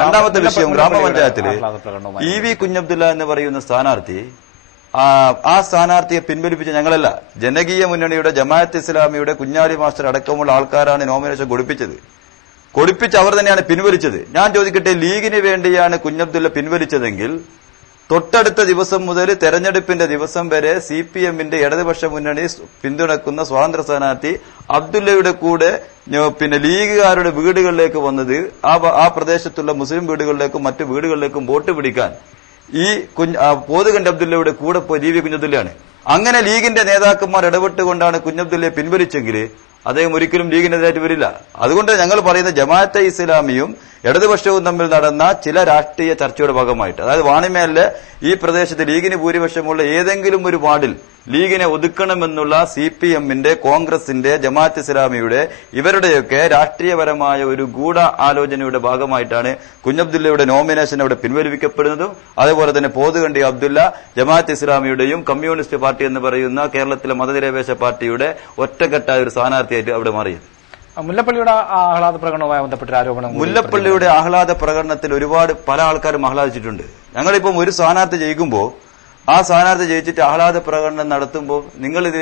രണ്ടാമത്തെ വിഷയം ഗ്രാമപഞ്ചായത്തില് ഇ.വി. കുഞ്ഞബ്ദുള്ള എന്ന് പറയുന്ന സ്ഥാനാർത്ഥി, ആ സ്ഥാനാർത്ഥിയെ പിൻവലിപ്പിച്ച ഞങ്ങളല്ല, ജനകീയ മുന്നണിയുടെ ജമാഅത്ത് ഇസ്ലാമിയുടെ കുഞ്ഞാലി മാസ്റ്റർ അടക്കമുള്ള ആൾക്കാരാണ് നോമിനേഷൻ കൊടുപ്പിച്ച് അവർ തന്നെയാണ് പിൻവലിച്ചത്. ഞാൻ ചോദിക്കട്ടെ, ലീഗിന് വേണ്ടിയാണ് കുഞ്ഞബ്ദുള്ള പിൻവലിച്ചതെങ്കിൽ തൊട്ടടുത്ത ദിവസം മുതൽ തെരഞ്ഞെടുപ്പിന്റെ ദിവസം വരെ CPM-ന്റെ ഇടതുപക്ഷ മുന്നണി പിന്തുണക്കുന്ന സ്വാതന്ത്ര്യ സ്ഥാനാർത്ഥി അബ്ദുള്ളയുടെ കൂടെ ലീഗുകാരുടെ വീടുകളിലേക്ക് വന്നത് ആ പ്രദേശത്തുള്ള മുസ്ലിം വീടുകളിലേക്കും മറ്റു വീടുകളിലേക്കും വോട്ട് പിടിക്കാൻ ഈ പോതുകണ്ടി അബ്ദുള്ളയുടെ കൂടെ പോയി ഇ.വി. കുഞ്ഞബ്ദുള്ളയാണ്. അങ്ങനെ ലീഗിന്റെ നേതാക്കന്മാർ ഇടപെട്ടുകൊണ്ടാണ് കുഞ്ഞബ്ദുള്ളയെ പിൻവലിച്ചെങ്കിൽ അദ്ദേഹം ഒരിക്കലും ലീഗിനെതിരായിട്ട് വരില്ല. അതുകൊണ്ട് ഞങ്ങൾ പറയുന്ന ജമാഅത്തെ ഇസ്ലാമിയും ഇടതുപക്ഷവും തമ്മിൽ നടന്ന ചില രാഷ്ട്രീയ ചർച്ചയുടെ ഭാഗമായിട്ട്, അതായത് വാണിമേലിലെ ഈ പ്രദേശത്ത് ലീഗിന് ഭൂരിപക്ഷമുള്ള ഏതെങ്കിലും ഒരു വാർഡിൽ ലീഗിനെ ഒതുക്കണമെന്നുള്ള CPM-ന്റെ, കോൺഗ്രസിന്റെ, ജമാഅത്ത് ഇസ്ലാമിയുടെ ഇവരുടെയൊക്കെ രാഷ്ട്രീയപരമായ ഒരു ഗൂഢ ആലോചനയുടെ ഭാഗമായിട്ടാണ് കുഞ്ഞബ്ദുള്ളയുടെ നോമിനേഷൻ അവിടെ പിൻവലിക്കപ്പെടുന്നതും അതുപോലെ തന്നെ പോതുകണ്ടി അബ്ദുള്ള ജമാഅത്ത് ഇസ്ലാമിയുടെയും കമ്മ്യൂണിസ്റ്റ് പാർട്ടി എന്ന് പറയുന്ന കേരളത്തിലെ മതനിരപേക്ഷ പാർട്ടിയുടെ ഒറ്റക്കെട്ടായ ഒരു സ്ഥാനാർത്ഥിയായിട്ട് അവിടെ മാറിയത്. മുല്ലപ്പള്ളിയുടെ ആഹ്ലാദ പ്രകടനവുമായി ബന്ധപ്പെട്ട ആരോപണം, മുല്ലപ്പള്ളിയുടെ ആഹ്ലാദ പ്രകടനത്തിൽ പല ആൾക്കാരും ആഹ്ലാദിച്ചിട്ടുണ്ട്. ഞങ്ങളിപ്പം ഒരു സ്ഥാനാർത്ഥി ജയിക്കുമ്പോൾ ആ സ്ഥാനാർത്ഥി ജയിച്ചിട്ട് ആഹ്ലാദ പ്രകടനം നടത്തുമ്പോൾ നിങ്ങളിത്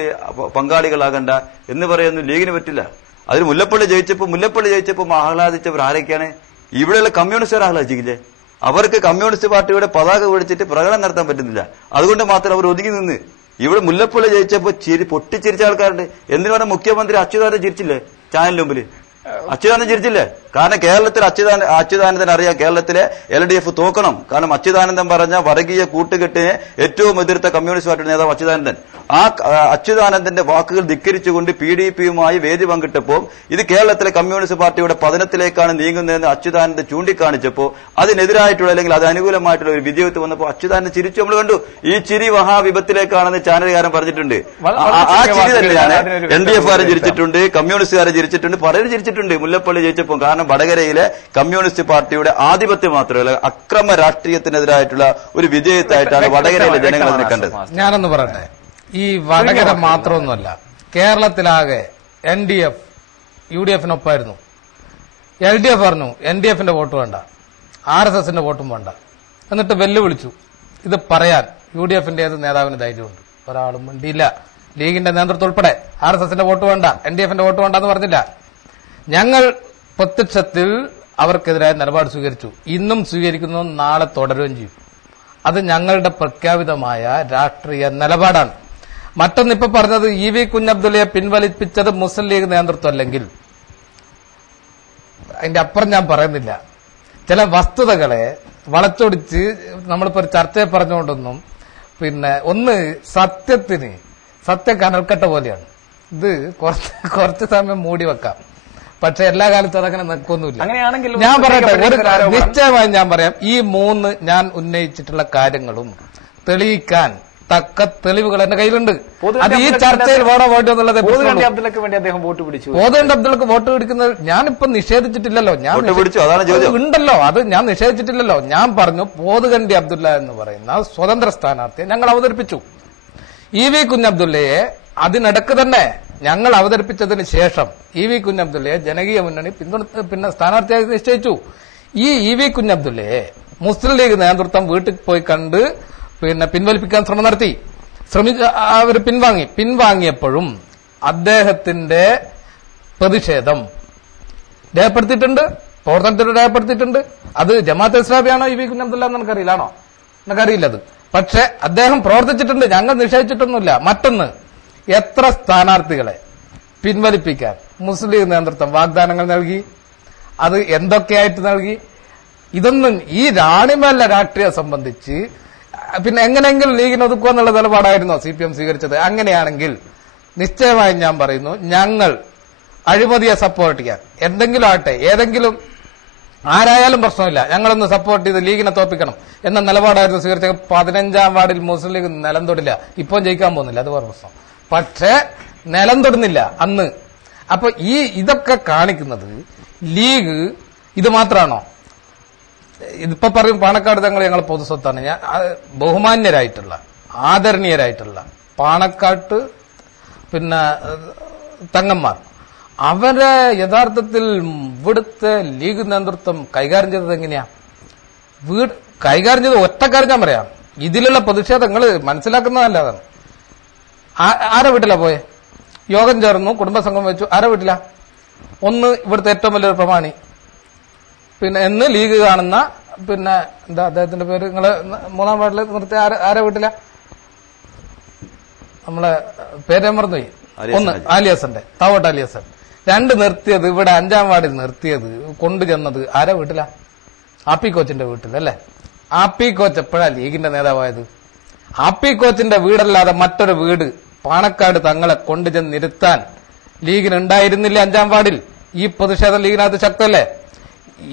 പങ്കാളികളാകണ്ട എന്ന് പറയുന്നത് ലീഗിന് പറ്റില്ല. അതിൽ മുല്ലപ്പള്ളി ജയിച്ചപ്പോൾ ആഹ്ലാദിച്ചവർ ആരൊക്കെയാണ്? ഇവിടെയുള്ള കമ്മ്യൂണിസ്റ്റുകാർ ആഹ്ലാദിച്ചില്ലേ? അവർക്ക് കമ്മ്യൂണിസ്റ്റ് പാർട്ടിയുടെ പതാക പിടിച്ചിട്ട് പ്രകടനം നടത്താൻ പറ്റുന്നില്ല. അതുകൊണ്ട് മാത്രം അവർ ഒതുങ്ങി നിന്ന്. ഇവിടെ മുല്ലപ്പള്ളി ജയിച്ചപ്പോൾ പൊട്ടിച്ചിരിച്ച ആൾക്കാരുണ്ട്. എന്തിനു പറഞ്ഞ മുഖ്യമന്ത്രി അച്യുതാനന്ദൻ ചിരിച്ചില്ലേ ചാനലിന് മുമ്പിൽ? അച്യുതാനന്ദൻ ചിരിച്ചില്ലേ? കാരണം കേരളത്തിൽ അച്യുതാനന്ദൻ അറിയാം കേരളത്തിലെ LDF തോക്കണം. കാരണം അച്യുതാനന്ദൻ പറഞ്ഞ വർഗീയ കൂട്ടുകെട്ടിനെ ഏറ്റവും എതിർത്ത കമ്മ്യൂണിസ്റ്റ് പാർട്ടിയുടെ നേതാവ് അച്യുതാനന്ദൻ. ആ അച്യുതാനന്ദന്റെ വാക്കുകൾ ധിക്കരിച്ചുകൊണ്ട് PDP-യുമായി വേദി പങ്കിട്ടപ്പോൾ ഇത് കേരളത്തിലെ കമ്മ്യൂണിസ്റ്റ് പാർട്ടിയുടെ പതനത്തിലേക്കാണ് നീങ്ങുന്നതെന്ന് അച്യുതാനന്ദൻ ചൂണ്ടിക്കാണിച്ചപ്പോൾ അതിനെതിരായിട്ടുള്ള അല്ലെങ്കിൽ അത് അനുകൂലമായിട്ടുള്ള ഒരു വിജയത്ത് വന്നപ്പോൾ അച്യുതാനന്ദൻ ചിരിച്ചു. നമ്മൾ കണ്ടു. ഈ ചിരി മഹാവിപത്തിലേക്കാണെന്ന് ചാനലുകാരൻ പറഞ്ഞിട്ടുണ്ട്. ആ ചിരി തന്നെയാണ് LDF-കാരൻ ചിരിച്ചിട്ടുണ്ട്, കമ്മ്യൂണിസ്റ്റുകാരൻ ചിരിച്ചിട്ടുണ്ട്, പലരും ചിരിച്ചിട്ടുണ്ട് മുല്ലപ്പള്ളി ജയിച്ചപ്പോൾ. കാരണം വടകരയിലെ കമ്മ്യൂണിസ്റ്റ് പാർട്ടിയുടെ ആധിപത്യം മാത്രമല്ല അക്രമ രാഷ്ട്രീയത്തിനെതിരായിട്ടുള്ള ഒരു വിജയത്തായിട്ടാണ് വടകരയിലെ ജനങ്ങൾ അതിനെ കണ്ടത്. ഞാനൊന്ന് പറയട്ടെ, ഈ വടകര മാത്രമൊന്നുമല്ല, കേരളത്തിലാകെ NDF UDF-നൊപ്പമായിരുന്നു. LDF പറഞ്ഞു NDF-ന്റെ വോട്ട് വേണ്ട, RSS-ന്റെ വോട്ടും വേണ്ട. എന്നിട്ട് വെല്ലുവിളിച്ചു. ഇത് പറയാൻ UDF-ന്റെ ഏത് നേതാവിന് ധൈര്യമുണ്ട്? ഒരാളും വേണ്ടിയില്ല. ലീഗിന്റെ നേതൃത്വം ഉൾപ്പെടെ RSS-ന്റെ വോട്ട് വേണ്ട, NDF-ന്റെ വോട്ട് വേണ്ട എന്ന് പറഞ്ഞില്ല. ഞങ്ങൾ പ്രത്യക്ഷത്തിൽ അവർക്കെതിരായ നിലപാട് സ്വീകരിച്ചു, ഇന്നും സ്വീകരിക്കുന്നു, നാളെ തുടരുകയും ചെയ്യും. അത് ഞങ്ങളുടെ പ്രഖ്യാപിതമായ രാഷ്ട്രീയ നിലപാടാണ്. മറ്റൊന്ന് ഇപ്പൊ പറഞ്ഞത് ഇ.വി. കുഞ്ഞബ്ദുള്ളയെ പിൻവലിപ്പിച്ചത് മുസ്ലിം ലീഗ് നേതൃത്വം അല്ലെങ്കിൽ, അതിന്റെ അപ്പുറം ഞാൻ പറയുന്നില്ല. ചില വസ്തുതകളെ വളച്ചൊടിച്ച് നമ്മളിപ്പോ ഒരു ചർച്ചയെ പറഞ്ഞുകൊണ്ടൊന്നും ഒന്ന് സത്യം കനൽക്കട്ട പോലെയാണ്. ഇത് കുറച്ച് സമയം മൂടി വെക്കാം, പക്ഷെ എല്ലാ കാലത്തും അതങ്ങനെ നിൽക്കൊന്നുമില്ല. ഞാൻ പറയട്ടെ, ഒരു നിശ്ചയമായും ഞാൻ പറയാം, ഈ 3 ഞാൻ ഉന്നയിച്ചിട്ടുള്ള കാര്യങ്ങളും തെളിയിക്കാൻ തക്ക തെളിവുകൾ എന്റെ കയ്യിലുണ്ട്. അത് ഈ ചർച്ചയിൽ വേണോ വേണ്ടോ എന്നുള്ളത്. പോതുകണ്ടി അബ്ദുള്ളക്ക് വേണ്ടി അദ്ദേഹം വോട്ട് പിടിച്ചു. പോതുകണ്ടി അബ്ദുള്ളക്ക് വോട്ട് പിടിക്കുന്നത് ഞാനിപ്പോ നിഷേധിച്ചിട്ടില്ലല്ലോ. ഞാൻ ഉണ്ടല്ലോ, അത് ഞാൻ നിഷേധിച്ചിട്ടില്ലല്ലോ. ഞാൻ പറഞ്ഞു പോതുകണ്ടി അബ്ദുള്ള എന്ന് പറയുന്ന സ്വതന്ത്ര സ്ഥാനാർത്ഥിയെ ഞങ്ങൾ അവതരിപ്പിച്ചു. ഇ.വി. കുഞ്ഞബ്ദുള്ളയെ അതിനിടക്ക് തന്നെ ഞങ്ങൾ അവതരിപ്പിച്ചതിന് ശേഷം ഇ.വി. കുഞ്ഞബ്ദുള്ളയെ ജനകീയ മുന്നണി സ്ഥാനാർത്ഥിയായി നിശ്ചയിച്ചു. ഈ ഇ.വി. കുഞ്ഞബ്ദുള്ളയെ മുസ്ലിം ലീഗ് നേതൃത്വം വീട്ടിൽ പോയി കണ്ട് പിൻവലിപ്പിക്കാൻ ശ്രമം നടത്തി. അവർ പിൻവാങ്ങിയപ്പോഴും അദ്ദേഹത്തിന്റെ പ്രതിഷേധം രേഖപ്പെടുത്തിയിട്ടുണ്ട്, പ്രവർത്തനത്തിൽ രേഖപ്പെടുത്തിയിട്ടുണ്ട്. അത് ജമാഅത്തെ ഇസ്ലാമിയാണോ ഇ.വി. കുഞ്ഞബ്ദുള്ള എന്ന് എനിക്കറിയില്ലാണോ? എനിക്കറിയില്ലത്. പക്ഷെ അദ്ദേഹം പ്രവർത്തിച്ചിട്ടുണ്ട്, ഞങ്ങൾ നിഷേധിച്ചിട്ടൊന്നുമില്ല. മറ്റൊന്ന്, എത്ര സ്ഥാനാർത്ഥികളെ പിൻവലിപ്പിക്കാൻ മുസ്ലിം ലീഗ് നേതൃത്വം വാഗ്ദാനങ്ങൾ നൽകി, അത് എന്തൊക്കെയായിട്ട് നൽകി? ഇതൊന്നും ഈ റാണിമേലിലെ രാഷ്ട്രീയം സംബന്ധിച്ച് എങ്ങനെയെങ്കിലും ലീഗിന് ഒതുക്കുക എന്നുള്ള നിലപാടായിരുന്നോ CPM സ്വീകരിച്ചത്? അങ്ങനെയാണെങ്കിൽ നിശ്ചയമായും ഞാൻ പറയുന്നു, ഞങ്ങൾ അഴിമതിയെ സപ്പോർട്ട് ചെയ്യാൻ എന്തെങ്കിലും ആട്ടെ, ഏതെങ്കിലും ആരായാലും പ്രശ്നമില്ല, ഞങ്ങളൊന്ന് സപ്പോർട്ട് ചെയ്ത് ലീഗിനെ തോപ്പിക്കണം എന്ന നിലപാടായിരുന്നു സ്വീകരിച്ചത്. 15ാം വാർഡിൽ മുസ്ലിം ലീഗ് നിലം തൊടില്ല. ഇപ്പോൾ ജയിക്കാൻ പോകുന്നില്ല, അത് വേറെ പ്രശ്നം. പക്ഷേ നിലം തൊടുന്നില്ല അന്ന്. അപ്പൊ ഇതൊക്കെ കാണിക്കുന്നത് ലീഗ് ഇത് മാത്രമാണോ? ഇതിപ്പോ പറയും പാണക്കാട് തങ്ങൾ ഞങ്ങൾ പൊതുസ്വത്താണ്. ഞാൻ ബഹുമാന്യരായിട്ടുള്ള ആദരണീയരായിട്ടുള്ള പാണക്കാട്ട് തങ്ങന്മാർ, അവരെ യഥാർത്ഥത്തിൽ ഇവിടുത്തെ ലീഗ് നേതൃത്വം കൈകാര്യം ചെയ്തത് എങ്ങനെയാ? വീട് കൈകാര്യം ചെയ്ത് ഒറ്റക്കാര്യം ഞാൻ പറയാം. ഇതിലുള്ള പ്രതിഷേധങ്ങൾ മനസ്സിലാക്കുന്നതല്ലാതാണ്. ആരെ വീട്ടിലാ പോയെ? യോഗം ചേർന്നു, കുടുംബസംഘം വെച്ചു. ആരെ വീട്ടിലാ? ഒന്ന് ഇവിടുത്തെ ഏറ്റവും വലിയൊരു പ്രമാണി, പിന്നെ എന്ന് ലീഗ് കാണുന്ന, പിന്നെ എന്താ അദ്ദേഹത്തിന്റെ പേര്, നിങ്ങള് 3-ാം വാർഡിൽ നിർത്തിയ ആരെ വീട്ടിലാ? നമ്മളെ പേര് മറന്നുപോയി. ഒന്ന് ആലിയാസന്റെ, താവോട്ട് ആലിയാസൻ. 2 നിർത്തിയത് ഇവിടെ 5-ാം വാർഡിൽ നിർത്തിയത്, കൊണ്ടുചെന്നത് ആരെ വീട്ടിലാ? ആപ്പി കോച്ചിന്റെ വീട്ടിലല്ലേ? ആപ്പി കോച്ച് എപ്പോഴാ ലീഗിന്റെ നേതാവായത്? ആപ്പി കോച്ചിന്റെ വീടല്ലാതെ മറ്റൊരു വീട് പാണക്കാട് തങ്ങളെ കൊണ്ടുചെന്നിരുത്താൻ ലീഗിനുണ്ടായിരുന്നില്ല 5-ാം വാർഡിൽ. ഈ പ്രതിഷേധം ലീഗിനകത്ത് ശക്തമല്ലേ?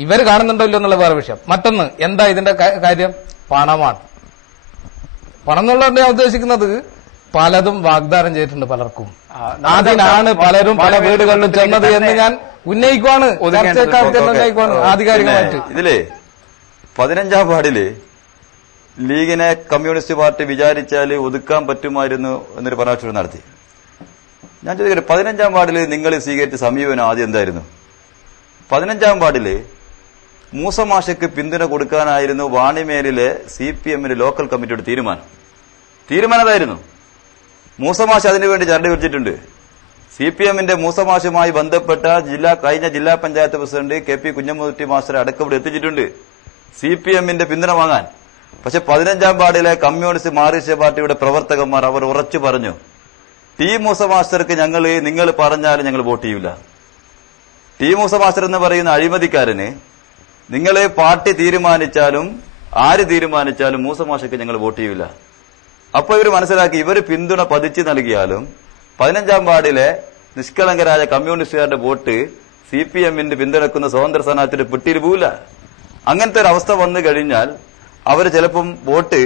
ഇവർ കാണുന്നുണ്ടോ ഇല്ലോ എന്നുള്ള വേറെ വിഷയം. മറ്റൊന്ന്, എന്താ ഇതിന്റെ കാര്യം? പണമാണ്. പണം എന്നുള്ളത് ഞാൻ ഉദ്ദേശിക്കുന്നത് പലതും വാഗ്ദാനം ചെയ്തിട്ടുണ്ട് പലർക്കും. അതിനാണ് പലരും പല വീടുകളിലും ചെന്നത് എന്ന് ഞാൻ ഉന്നയിക്കുവാണ്, ഉന്നയിക്കുവാണ് ആധികാരികമായിട്ട്. ഇതിലേ 15-ാം വാർഡില് ലീഗിനെ കമ്മ്യൂണിസ്റ്റ് പാർട്ടി വിചാരിച്ചാൽ ഒതുക്കാൻ പറ്റുമായിരുന്നു എന്നൊരു പരാമർശം നടത്തി. ഞാൻ ചോദിക്കട്ടെ, 15-ാം വാർഡില് നിങ്ങൾ സ്വീകരിച്ച സമീപനം ആദ്യം എന്തായിരുന്നു? 15-ാം വാർഡില് മൂസമാഷയ്ക്ക് പിന്തുണ കൊടുക്കാനായിരുന്നു വാണിമേലിലെ CPM ലോക്കൽ കമ്മിറ്റിയുടെ തീരുമാനം അതായിരുന്നു. മൂസമാഷ് അതിനുവേണ്ടി ചരട് വെച്ചിട്ടുണ്ട്. CPM മൂസമാഷുമായി ബന്ധപ്പെട്ട കഴിഞ്ഞ ജില്ലാ പഞ്ചായത്ത് പ്രസിഡന്റ് KP കുഞ്ഞമ്മൂട്ടി മാസ്റ്റർ അടക്കം ഇവിടെ എത്തിച്ചിട്ടുണ്ട് CPM പിന്തുണ വാങ്ങാൻ. പക്ഷെ 15-ാം വാർഡിലെ കമ്മ്യൂണിസ്റ്റ് മാർക്സിസ്റ്റ് പാർട്ടിയുടെ പ്രവർത്തകന്മാർ അവർ ഉറച്ചു പറഞ്ഞു, ടി മൂസ മാസ്റ്റർക്ക് നിങ്ങൾ പറഞ്ഞാലും ഞങ്ങൾ വോട്ട് ചെയ്യൂല. ടി മൂസ മാസ്റ്റർ എന്ന് പറയുന്ന അഴിമതിക്കാരന് നിങ്ങൾ പാർട്ടി തീരുമാനിച്ചാലും ആര് തീരുമാനിച്ചാലും മൂസ മാഷക്ക് ഞങ്ങൾ വോട്ട് ചെയ്യൂല. അപ്പൊ ഇവർ മനസ്സിലാക്കി, ഇവർ പിന്തുണ പതിച്ചു നൽകിയാലും 15-ാം വാർഡിലെ നിഷ്കളങ്കരായ കമ്മ്യൂണിസ്റ്റുകാരുടെ വോട്ട് CPM പിന്തുണക്കുന്ന സ്വതന്ത്ര സ്ഥാനാർത്ഥിയുടെ പെട്ടിയിൽ പോവില്ല. അങ്ങനത്തെ ഒരു അവസ്ഥ വന്നു കഴിഞ്ഞാൽ അവർ ചിലപ്പം വോട്ട്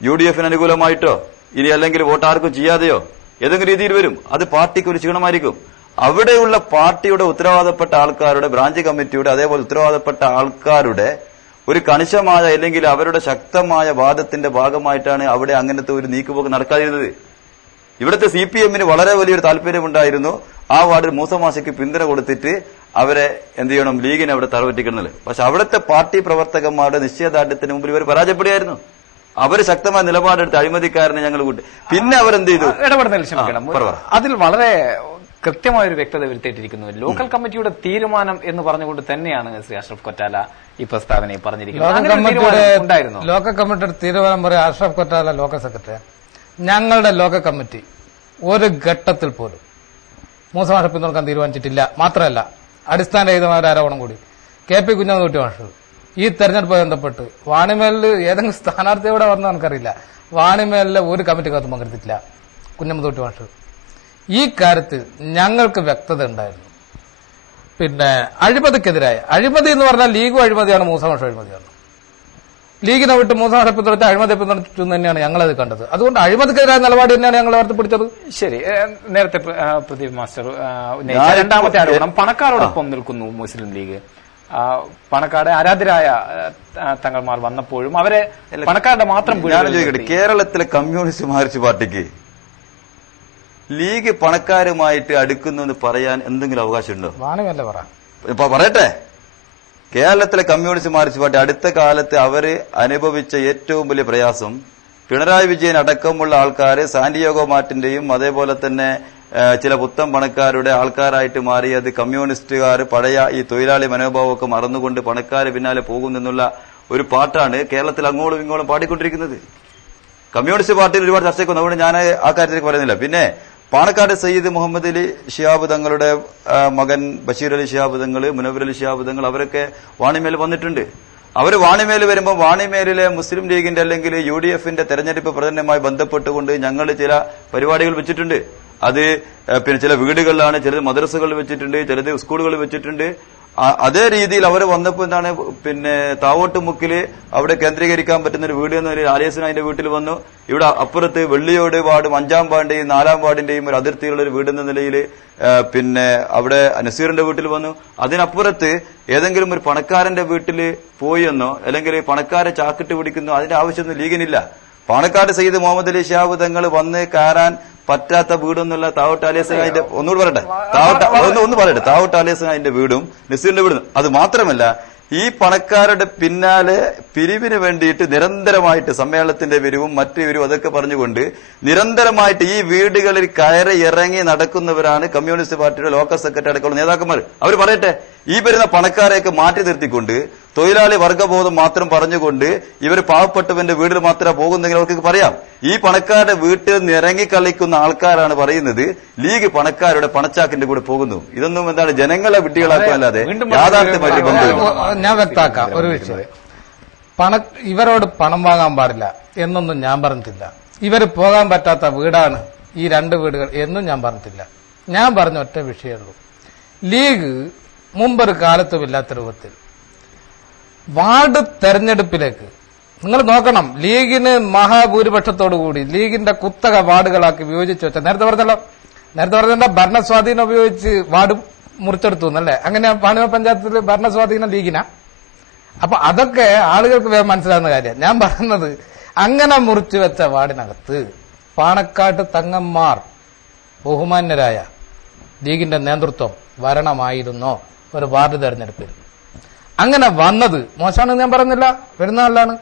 UDF അനുകൂലമായിട്ടോ ഇനി അല്ലെങ്കിൽ വോട്ട് ആർക്കും ചെയ്യാതെയോ ഏതെങ്കിലും രീതിയിൽ വരും. അത് പാർട്ടിക്ക് ഒരു ക്ഷീണമായിരിക്കും. അവിടെയുള്ള പാർട്ടിയുടെ ഉത്തരവാദപ്പെട്ട ആൾക്കാരുടെ, ബ്രാഞ്ച് കമ്മിറ്റിയുടെ, അതേപോലെ ഉത്തരവാദപ്പെട്ട ആൾക്കാരുടെ ഒരു കണിശമായ അല്ലെങ്കിൽ അവരുടെ ശക്തമായ വാദത്തിന്റെ ഭാഗമായിട്ടാണ് അവിടെ അങ്ങനത്തെ ഒരു നീക്കുപോക്ക് നടക്കാതിരുന്നത്. ഇവിടുത്തെ CPM വളരെ വലിയൊരു താല്പര്യമുണ്ടായിരുന്നു ആ വാർഡിൽ മൂസമാഷയ്ക്ക് പിന്തുണ കൊടുത്തിട്ട് അവരെ എന്ത് ചെയ്യണം, ലീഗിനെ അവിടെ തറപറ്റിക്കുന്നത്. പക്ഷെ അവിടുത്തെ പാർട്ടി പ്രവർത്തകന്മാരുടെ നിശ്ചയദാർഢ്യത്തിന് മുമ്പിൽ ഇവർ പരാജയപ്പെടുകയായിരുന്നു. അവര് ശക്തമായ നിലപാടെടുത്ത് അഴിമതിക്കാരനെ ഞങ്ങൾ കൂട്ടി. പിന്നെ അവരെന്ത് ചെയ്തു? അതിൽ വളരെ കൃത്യമായൊരു വ്യക്തത വരുത്തിയിട്ടിരിക്കുന്നു. ലോക്കൽ കമ്മിറ്റിയുടെ തീരുമാനം എന്ന് പറഞ്ഞുകൊണ്ട് തന്നെയാണ് ശ്രീ അഷ്റഫ് കൊറ്റാല ഈ പ്രസ്താവനയെ പറഞ്ഞിരിക്കുന്നത്. ലോക്കൽ കമ്മിറ്റിയുടെ തീരുമാനം പറയാം. Ashraf Kottala local secretary. ഞങ്ങളുടെ ലോക്കൽ കമ്മിറ്റി ഒരു ഘട്ടത്തിൽ പോലും മൂസമാഷ പിന്തുണക്കാൻ തീരുമാനിച്ചിട്ടില്ല. മാത്രമല്ല, അടിസ്ഥാനരഹിതമായ ഒരു ആരോപണം കൂടി KP കുഞ്ഞമ്മൂട്ടി മാസ്റ്റർ ഈ തെരഞ്ഞെടുപ്പുമായി ബന്ധപ്പെട്ട് വാണിമേലിൽ ഏതെങ്കിലും സ്ഥാനാർത്ഥി ഇവിടെ വന്ന നമുക്കറിയില്ല, വാണിമേലിലെ ഒരു കമ്മിറ്റിക്കകത്തും പങ്കെടുത്തിട്ടില്ല കുഞ്ഞമ്മൂട്ടി മാസ്റ്റർ. ഈ കാര്യത്തിൽ ഞങ്ങൾക്ക് വ്യക്തത ഉണ്ടായിരുന്നു. പിന്നെ അഴിമതിക്കെതിരായ അഴിമതി എന്ന് പറഞ്ഞാൽ ലീഗും അഴിമതിയാണ്, മൂസമാഷ അഴിമതിയാണ്. ലീഗിനെ വിട്ട് മൂസമാഷ പിന്തുണച്ച അഴിമതിയെ പിന്തുണച്ചു തന്നെയാണ് ഞങ്ങളത് കണ്ടത്. അതുകൊണ്ട് അഴിമതിക്കെതിരായ നിലപാട് തന്നെയാണ് ഞങ്ങൾ ഉയർത്തിപ്പിടിച്ചത്. ശരി, നേരത്തെ പ്രദീപ് മാസ്റ്റർ രണ്ടാമത്തെ ആരോപണം, പണക്കാരോടൊപ്പം നിൽക്കുന്നു മുസ്ലിം ലീഗ്. പണക്കാരുടെ ആരാധ്യരായ തങ്ങൾമാർ വന്നപ്പോഴും അവരെ പണക്കാരുടെ മാത്രം. കേരളത്തിലെ കമ്മ്യൂണിസ്റ്റ് മാർക്സിസ്റ്റ് പാർട്ടിക്ക് ലീഗ് പണക്കാരുമായിട്ട് അടുക്കുന്നു എന്ന് പറയാൻ എന്തെങ്കിലും അവകാശമുണ്ടോ? പറയട്ടെ. കേരളത്തിലെ കമ്മ്യൂണിസ്റ്റ് മാർക്സിസ്റ്റ് പാർട്ടി അടുത്ത കാലത്ത് അവര് അനുഭവിച്ച ഏറ്റവും വലിയ പ്രയാസം, പിണറായി വിജയൻ അടക്കമുള്ള ആൾക്കാര് സാന്റിയാഗോ മാർട്ടിന്റെയും അതേപോലെ തന്നെ ചില പുത്തൻ പണക്കാരുടെ ആൾക്കാരായിട്ട് മാറിയത് കമ്മ്യൂണിസ്റ്റുകാർ പഴയ ഈ തൊഴിലാളി മനോഭാവമൊക്കെ മറന്നുകൊണ്ട് പണക്കാര് പിന്നാലെ പോകുന്നെന്നുള്ള ഒരു പാട്ടാണ് കേരളത്തിൽ അങ്ങോളം ഇങ്ങോളം പാടിക്കൊണ്ടിരിക്കുന്നത്. കമ്മ്യൂണിസ്റ്റ് പാർട്ടിയിൽ ഒരുപാട് ചർച്ചയ്ക്ക് വന്നു, അതുകൊണ്ട് ഞാൻ ആ കാര്യത്തിലേക്ക് പറയുന്നില്ല. പിന്നെ പാണക്കാട് സയ്യിദ് മുഹമ്മദ് അലി ശിഹാബ് തങ്ങളുടെ മകൻ ബഷീർ അലി ശിഹാബ് തങ്ങൾ, മുനവർ അലി ശിഹാബ് തങ്ങൾ അവരൊക്കെ വാണിമേൽ വന്നിട്ടുണ്ട്. അവര് വാണിമേൽ വരുമ്പോൾ വാണിമേലിലെ മുസ്ലിം ലീഗിന്റെ അല്ലെങ്കിൽ UDF തെരഞ്ഞെടുപ്പ് പ്രചരണവുമായി ബന്ധപ്പെട്ടുകൊണ്ട് ഞങ്ങൾ ചില പരിപാടികൾ വെച്ചിട്ടുണ്ട്. അത് പിന്നെ ചില വീടുകളിലാണ്, ചിലത് മദ്രസകളിൽ വെച്ചിട്ടുണ്ട്, ചിലത് സ്കൂളുകളിൽ വെച്ചിട്ടുണ്ട്. അതേ രീതിയിൽ അവർ വന്നപ്പോൾ എന്താണ്, പിന്നെ താവോട്ടുമുക്കില് അവിടെ കേന്ദ്രീകരിക്കാൻ പറ്റുന്ന ഒരു വീട് എന്ന നിലയിൽ ആലിയസിന് അതിന്റെ വീട്ടിൽ വന്നു. ഇവിടെ അപ്പുറത്ത് വെള്ളിയോട് വാർഡും 5-ാം വാർഡിന്റെയും 4-ാം വാർഡിന്റെയും ഒരു അതിർത്തിയുള്ള ഒരു വീട് എന്ന നിലയിൽ പിന്നെ അവിടെ നസീറിന്റെ വീട്ടിൽ വന്നു. അതിനപ്പുറത്ത് ഏതെങ്കിലും ഒരു പണക്കാരന്റെ വീട്ടിൽ പോയി എന്നോ അല്ലെങ്കിൽ പണക്കാരെ ചാക്കിട്ട് പിടിക്കുന്നോ അതിന്റെ ആവശ്യമൊന്നും ലീഗിനില്ല. പാണക്കാട് സയ്യിദ് മുഹമ്മദ് അലി ശിഹാബ് തങ്ങൾ വന്ന് കയറാൻ പറ്റാത്ത വീടൊന്നുമില്ല. താവോട്ട് അലിയസങ്ങാന്റെ ഒന്നുകൂടി പറയട്ടെ, താവോട്ട് അലിയസങ്ങാന്റെ വീടും നസീറിന്റെ വീടും. അത് മാത്രമല്ല ഈ പണക്കാരുടെ പിന്നാലെ പിരിവിന് വേണ്ടിയിട്ട് നിരന്തരമായിട്ട് സമ്മേളനത്തിന്റെ പിരിവും മറ്റു പിരിവും അതൊക്കെ പറഞ്ഞുകൊണ്ട് നിരന്തരമായിട്ട് ഈ വീടുകളിൽ കയറി ഇറങ്ങി നടക്കുന്നവരാണ് കമ്മ്യൂണിസ്റ്റ് പാർട്ടിയുടെ ലോക്കൽ സെക്രട്ടറി അടക്കമുള്ള നേതാക്കന്മാർ. അവർ പറയട്ടെ, ഈ വരുന്ന പണക്കാരെയൊക്കെ മാറ്റി നിർത്തിക്കൊണ്ട് തൊഴിലാളി വർഗബോധം മാത്രം പറഞ്ഞുകൊണ്ട് ഇവർ പാവപ്പെട്ടവന്റെ വീട്ടിൽ മാത്രമേ പോകുന്നെങ്കിൽ അവർക്ക് പറയാം. ഈ പണക്കാരുടെ വീട്ടിൽ നിന്ന് ഇറങ്ങിക്കളിക്കുന്ന ആൾക്കാരാണ് പറയുന്നത് ലീഗ് പണക്കാരുടെ പണച്ചാക്കിന്റെ കൂടെ പോകുന്നു. ഇതൊന്നും എന്താണ് ജനങ്ങളെ വിഡ്ഢികളാക്കാനല്ലാതെ യാഥാർത്ഥ്യമായിട്ട് ബന്ധമില്ല. ഞാൻ വ്യക്തമാക്കാം ഒരു വിഷയം. ഇവരോട് പണം വാങ്ങാൻ പാടില്ല എന്നൊന്നും ഞാൻ പറഞ്ഞിട്ടില്ല. ഇവര് പോകാൻ പറ്റാത്ത വീടാണ് ഈ 2 വീടുകൾ എന്നും ഞാൻ പറഞ്ഞിട്ടില്ല. ഞാൻ പറഞ്ഞ ഒറ്റ വിഷയമുള്ളൂ. ലീഗ് മുമ്പൊരു കാലത്തുമില്ലാത്ത രൂപത്തിൽ വാർഡ് തെരഞ്ഞെടുപ്പിലേക്ക് നിങ്ങൾ നോക്കണം. ലീഗിന് മഹാഭൂരിപക്ഷത്തോടുകൂടി ലീഗിന്റെ കുത്തക വാർഡുകളാക്കി വിയോജിച്ചു വെച്ച നേരത്തെ പറഞ്ഞ ഭരണസ്വാധീനം ഉപയോഗിച്ച് വാർഡ് മുറിച്ചെടുത്തു എന്നല്ലേ? അങ്ങനെ പാണിമ പഞ്ചായത്തിൽ ഭരണസ്വാധീനം ലീഗിനാ. അപ്പൊ അതൊക്കെ ആളുകൾക്ക് വേഗം മനസ്സിലാകുന്ന കാര്യം. ഞാൻ പറയുന്നത് അങ്ങനെ മുറിച്ചു വെച്ച വാർഡിനകത്ത് പാണക്കാട്ട് തങ്ങന്മാർ ബഹുമാന്യരായ ലീഗിന്റെ നേതൃത്വം വരണമായിരുന്നോ ഒരു വാർഡ് തെരഞ്ഞെടുപ്പിൽ? അങ്ങനെ വന്നത് മോശമാണെന്ന് ഞാൻ പറയുന്നില്ല, വരുന്ന ആളാണ്.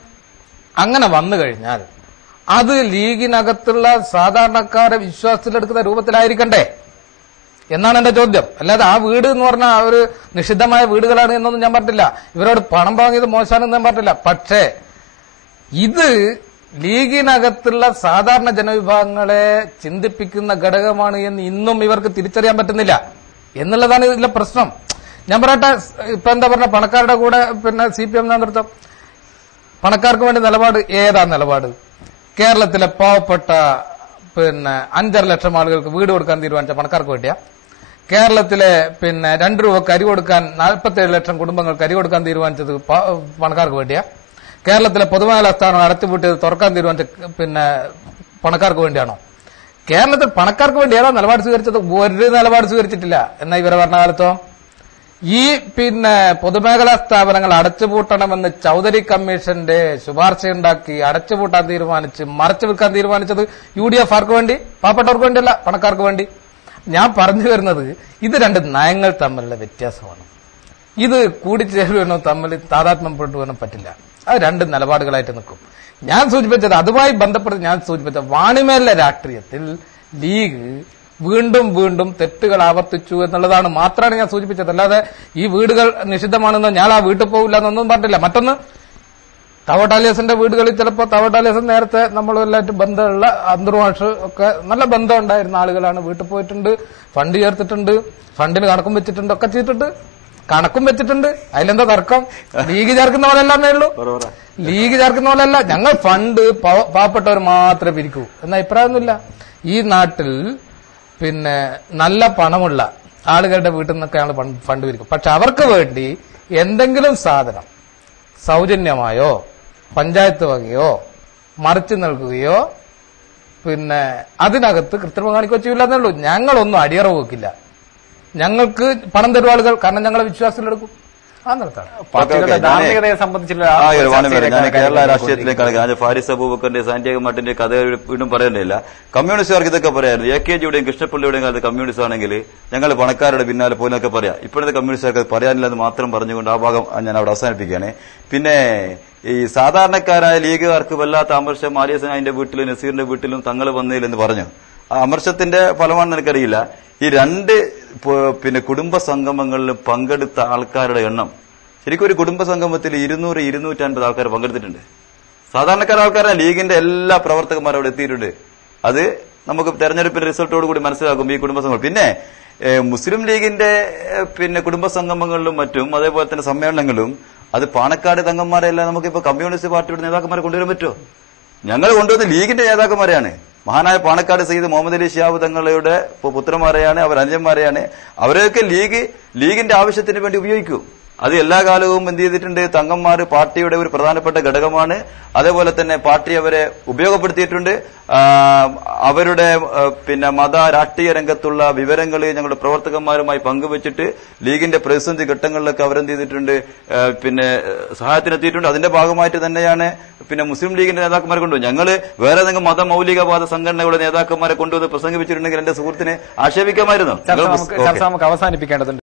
അങ്ങനെ വന്നു കഴിഞ്ഞാൽ അത് ലീഗിനകത്തുള്ള സാധാരണക്കാരെ വിശ്വാസത്തിലെടുക്കുന്ന രൂപത്തിലായിരിക്കണ്ടേ എന്നാണ് എന്റെ ചോദ്യം. അല്ലാതെ ആ വീട് എന്ന് പറഞ്ഞാൽ ഒരു നിഷിദ്ധമായ വീടുകളാണ് എന്നൊന്നും ഞാൻ പറഞ്ഞില്ല. ഇവരോട് പണം വാങ്ങിയത് മോശമാണെന്ന് ഞാൻ പറഞ്ഞില്ല. പക്ഷേ ഇത് ലീഗിനകത്തുള്ള സാധാരണ ജനവിഭാഗങ്ങളെ ചിന്തിപ്പിക്കുന്ന ഘടകമാണ് എന്ന് ഇന്നും ഇവർക്ക് തിരിച്ചറിയാൻ പറ്റുന്നില്ല എന്നുള്ളതാണ് ഇതിലെ പ്രശ്നം. ഞാൻ പറയട്ടെ, ഇപ്പൊ എന്താ പറഞ്ഞ പണക്കാരുടെ കൂടെ പിന്നെ CPM നേതൃത്വം പണക്കാർക്ക് വേണ്ടി നിലപാട് ഏതാ നിലപാട്? കേരളത്തിലെ പാവപ്പെട്ട 5.5 ലക്ഷം ആളുകൾക്ക് വീട് കൊടുക്കാൻ തീരുമാനിച്ച പണക്കാർക്ക് വേണ്ടിയാ? കേരളത്തിലെ 2 രൂപക്ക് അരി കൊടുക്കാൻ 47 ലക്ഷം കുടുംബങ്ങൾക്ക് അരി കൊടുക്കാൻ തീരുമാനിച്ചത് പണക്കാർക്ക് വേണ്ടിയാ? കേരളത്തിലെ പൊതുമേഖലാ സ്ഥാപനം അടച്ചുപൂട്ടിയത് തുറക്കാൻ തീരുമാനിച്ച പണക്കാർക്ക് വേണ്ടിയാണോ? കേരളത്തിൽ പണക്കാർക്ക് വേണ്ടി ഏതാ നിലപാട് സ്വീകരിച്ചത്? ഒരു നിലപാട് സ്വീകരിച്ചിട്ടില്ല. എന്നാൽ ഇവരെ ഭരണകാലത്തോ ഈ പൊതുമേഖലാ സ്ഥാപനങ്ങൾ അടച്ചുപൂട്ടണമെന്ന് ചൌധരി കമ്മീഷന്റെ ശുപാർശയുണ്ടാക്കി അടച്ചുപൂട്ടാൻ തീരുമാനിച്ച് മറച്ചു വെക്കാൻ തീരുമാനിച്ചത് UDF ആർക്ക് വേണ്ടി? പാവപ്പെട്ടവർക്ക് വേണ്ടിയല്ല, പണക്കാർക്ക് വേണ്ടി. ഞാൻ പറഞ്ഞു വരുന്നത് ഇത് 2 നയങ്ങൾ തമ്മിലുള്ള വ്യത്യാസമാണ്. ഇത് കൂടിച്ചേരുവാനോ തമ്മിൽ താതാത്മ്യപ്പെട്ടുവാനോ പറ്റില്ല. അത് 2 നിലപാടുകളായിട്ട് നിൽക്കും. ഞാൻ സൂചിപ്പിച്ചത് അതുമായി ബന്ധപ്പെട്ട് ഞാൻ സൂചിപ്പിച്ചത് വാണിമേലിലെ രാഷ്ട്രീയത്തിൽ ലീഗ് വീണ്ടും വീണ്ടും തെറ്റുകൾ ആവർത്തിച്ചു എന്നുള്ളതാണ് മാത്രമാണ് ഞാൻ സൂചിപ്പിച്ചത്. അല്ലാതെ ഈ വീടുകൾ നിഷിദ്ധമാണെന്നോ ഞാൻ ആ വീട്ടിൽ പോകില്ല എന്നൊന്നും പറഞ്ഞില്ല. മറ്റൊന്ന്, തവട്ടാലിയസിന്റെ വീടുകളിൽ ചിലപ്പോൾ തവട്ടാലിയസൻ നേരത്തെ നമ്മളെല്ലായിട്ട് ബന്ധമുള്ള അന്തർവാഷ് ഒക്കെ നല്ല ബന്ധം ഉണ്ടായിരുന്ന ആളുകളാണ്. വീട്ടിൽ പോയിട്ടുണ്ട്, ഫണ്ട് ചേർത്തിട്ടുണ്ട്, ഫണ്ടിന് കണക്കും വെച്ചിട്ടുണ്ട്, ഒക്കെ ചെയ്തിട്ടുണ്ട്, കണക്കും വെച്ചിട്ടുണ്ട്. അതിലെന്താ തർക്കം? ലീഗ് ചേർക്കുന്ന പോലെയല്ലേ ഉള്ളൂ. ലീഗ് ചേർക്കുന്ന പോലെയല്ല. ഞങ്ങൾ ഫണ്ട് പാവപ്പെട്ടവർ മാത്രമേ പിരിക്കൂ എന്ന അഭിപ്രായമൊന്നുമില്ല. ഈ നാട്ടിൽ നല്ല പണമുള്ള ആളുകളുടെ വീട്ടിൽ നിന്നൊക്കെയാണ് ഫണ്ട് പിരിക്കും. പക്ഷെ അവർക്ക് വേണ്ടി എന്തെങ്കിലും സാധനം സൗജന്യമായോ പഞ്ചായത്ത് വകയോ മറിച്ചു നൽകുകയോ അതിനകത്ത് കൃത്രിമം കാണിക്കുകയോ ചെയ്യില്ലെന്നേ ഉള്ളൂ. ഞങ്ങളൊന്നും അടിയറവ് വെക്കില്ല. ഞങ്ങൾക്ക് പണം തരും ആളുകൾ, കാരണം ഞങ്ങളെ വിശ്വാസത്തിലെടുക്കും. ധാർമ്മികതയെ സംബന്ധിച്ചുള്ള ഞാൻ കേരള രാഷ്ട്രീയത്തിലേക്കാണ് ഫാരിസ് അബൂബക്കറിന്റെ സാന്റിയാഗോ മാർട്ടിന്റെ കഥ വീണ്ടും പറയേണ്ടതില്ല. കമ്മ്യൂണിസ്റ്റുകാർക്ക് ഇതൊക്കെ പറയായിരുന്നു. AKജിയുടെയും കൃഷ്ണപ്പള്ളിയുടെയും കാലത്ത് കമ്മ്യൂണിസ്റ്റ് ആണെങ്കിൽ ഞങ്ങൾ പണക്കാരുടെ പിന്നാലെ പോലൊക്കെ പറയാം. ഇപ്പോഴത്തെ കമ്മ്യൂണിസ്റ്റുകാർക്ക് പറയാനില്ലെന്ന് മാത്രം പറഞ്ഞുകൊണ്ട് ആ ഭാഗം ഞാൻ അവിടെ അവസാനിപ്പിക്കുകയാണ്. പിന്നെ ഈ സാധാരണക്കാരായ ലീഗുകാർക്ക് വല്ലാത്ത അമർഷം ആര്യസനായിന്റെ വീട്ടിലും നസീറിന്റെ വീട്ടിലും തങ്ങൾ വന്നതിലെന്ന് പറഞ്ഞു. ആ അമർഷത്തിന്റെ ഫലമാണെന്ന് എനിക്കറിയില്ല. ഈ 2 കുടുംബ സംഗമങ്ങളിലും പങ്കെടുത്ത ആൾക്കാരുടെ എണ്ണം ശരിക്കും ഒരു കുടുംബ സംഗമത്തിൽ 200-250 ആൾക്കാർ പങ്കെടുത്തിട്ടുണ്ട്. സാധാരണക്കാരായ ആൾക്കാരാണ്. ലീഗിന്റെ എല്ലാ പ്രവർത്തകന്മാരും അവിടെ എത്തിയിട്ടുണ്ട്. അത് നമുക്ക് തെരഞ്ഞെടുപ്പിന്റെ റിസൾട്ടോട് കൂടി മനസ്സിലാക്കും ഈ കുടുംബ സംഗമം. പിന്നെ മുസ്ലിം ലീഗിന്റെ കുടുംബ സംഗമങ്ങളിലും മറ്റും അതേപോലെ തന്നെ സമ്മേളനങ്ങളിലും അത് പാണക്കാട് തങ്ങന്മാരെല്ലാം നമുക്കിപ്പോ കമ്മ്യൂണിസ്റ്റ് പാർട്ടിയുടെ നേതാക്കന്മാരെ കൊണ്ടുവരാൻ പറ്റുമോ? ഞങ്ങൾ കൊണ്ടുവന്ന ലീഗിന്റെ നേതാക്കന്മാരെയാണ്. മഹാനായ പാണക്കാട് സയ്യിദ് മുഹമ്മദ് അലി ശിഹാബ് തങ്ങളുടെ പുത്രന്മാരെയാണ്, അവർ അനുജന്മാരെയാണ്. അവരെയൊക്കെ ലീഗിന്റെ ആവശ്യത്തിന് വേണ്ടി ഉപയോഗിക്കും. അത് എല്ലാ കാലവും എന്ത് ചെയ്തിട്ടുണ്ട്? തങ്ങന്മാർ പാർട്ടിയുടെ ഒരു പ്രധാനപ്പെട്ട ഘടകമാണ്. അതേപോലെ തന്നെ പാർട്ടി അവരെ ഉപയോഗപ്പെടുത്തിയിട്ടുണ്ട്. അവരുടെ മത രാഷ്ട്രീയ രംഗത്തുള്ള വിവരങ്ങൾ ഞങ്ങളുടെ പ്രവർത്തകന്മാരുമായി പങ്കുവച്ചിട്ട് ലീഗിന്റെ പ്രതിസന്ധി ഘട്ടങ്ങളിലൊക്കെ അവരെന്ത് ചെയ്തിട്ടുണ്ട്? സഹായത്തിനെത്തിയിട്ടുണ്ട്. അതിന്റെ ഭാഗമായിട്ട് തന്നെയാണ് മുസ്ലിം ലീഗിന്റെ നേതാക്കന്മാരെ കൊണ്ടുപോകും. ഞങ്ങള് വേറെ ഏതെങ്കിലും മതമൌലികവാദ സംഘടനകളുടെ നേതാക്കന്മാരെ കൊണ്ടുവന്ന് പ്രസംഗിപ്പിച്ചിട്ടുണ്ടെങ്കിൽ എന്റെ സുഹൃത്തിനെ ആക്ഷേപിക്കാമായിരുന്നു. അവസാനിപ്പിക്കേണ്ടതുണ്ട്.